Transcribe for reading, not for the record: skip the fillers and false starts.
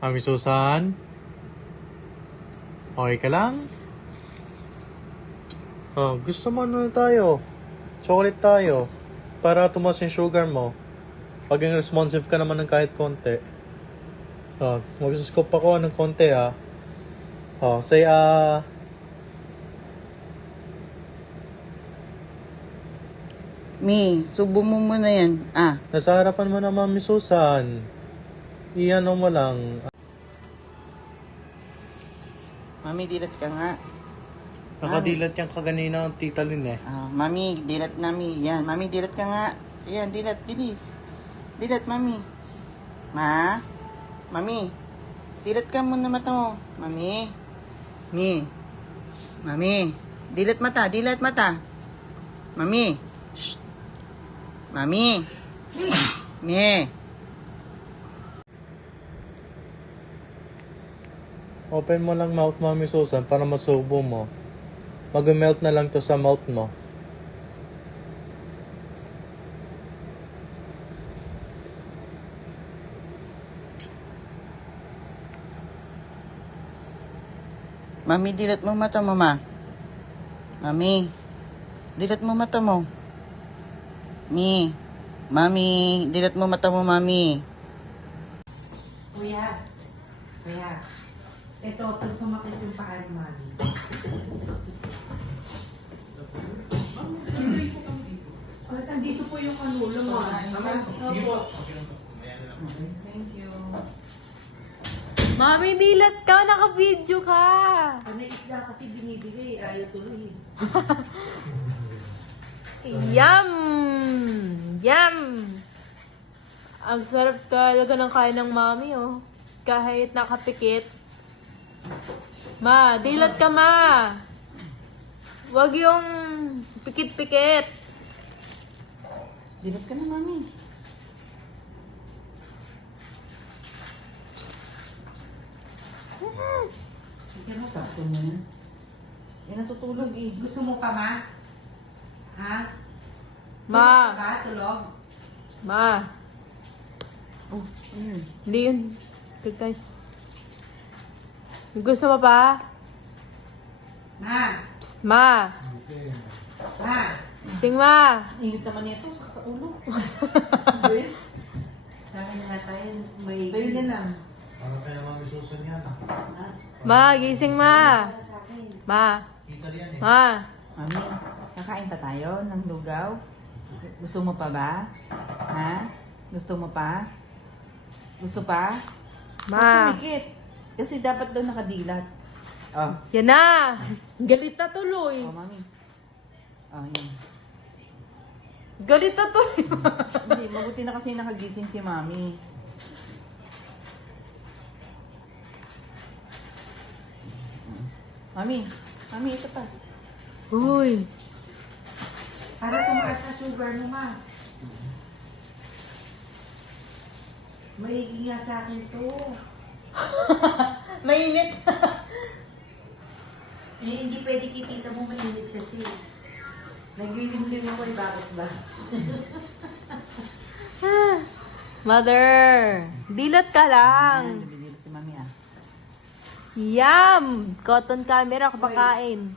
Mami Susan? Okay ka lang? Oh, gusto mo ano tayo? Chocolate tayo. Para tumas yung sugar mo. Paging responsive ka naman ng kahit konti. Oh, mag-scoop ako ng konti ah. Oh, say Mi, subo mo muna yan. nasa harapan mo na Mami Susan. Iyan mo lang. Mami, dilat ka nga. Nakadilat yung kaganina ng Tita Lynn eh. Mami, dilat na mi. Yan, mami, dilat ka nga. Yan, dilat, bilis. Dilat, mami. Mami. Dilat ka muna mata mo. Mami. Mami. Dilat mata. Mami. Shh. Mami. Mi. Open mo lang mouth Mami Susan para masubo mo. Mag-melt na lang to sa mouth mo. Mami, dilat mo mata mo, ma. Mami. Dilat mo mata mo. Mami, dilat mo mata mo, mami. Kuya. Ito, pag sumakit yung paa ni Mami. Nandito po yung kanulo mo. Thank you. Mami, dilat ka! Naka-video ka! Ano isda kasi binibigay, ayaw tuloy. Yum! Yum! Ang sarap talaga ng kain ng mami, oh. Kahit nakapikit. Ma, dilat ka, ma! Huwag yung pikit-pikit. Dilat ka na, mami. Sige na, tapos mo yan. Yan natutulog eh. Gusto mo pa, Ma? Ha? Ma! Tulog ka ba? Tulog? Ma! Oh, ayun. Hindi yun. Tignan. Gusto mo pa? Ma! Ma! Ma! Sing ma! Init naman nito, sa ulo. Sabi na nga tayo, may... Sa'yo na lang. Para kaya Mami Susan yan ah. Ma, gising ma! Ma! Tita yan eh. Ma! Mami, kakain pa tayo ng lugaw? Gusto mo pa ba? Ha? Gusto mo pa? Gusto pa? Ma! Pumikit. Kasi dapat daw nakadilat. Oh, Yan na! Galit na tuloy! mami. Oh, yan. Galit na tuloy! Hindi, mabuti na kasi nakagising si mami. Mami, ito pa. Uy! Para tumaas sa sugar mo, Ma. Maigi nga sa akin to. Mainit! Hindi pwede kitita mo mainit kasi. Naglilimlim ako eh, bakit ba? Mother! Dilat ka lang! Nabinili si mami ah. Yum! Cotton camera kapakain.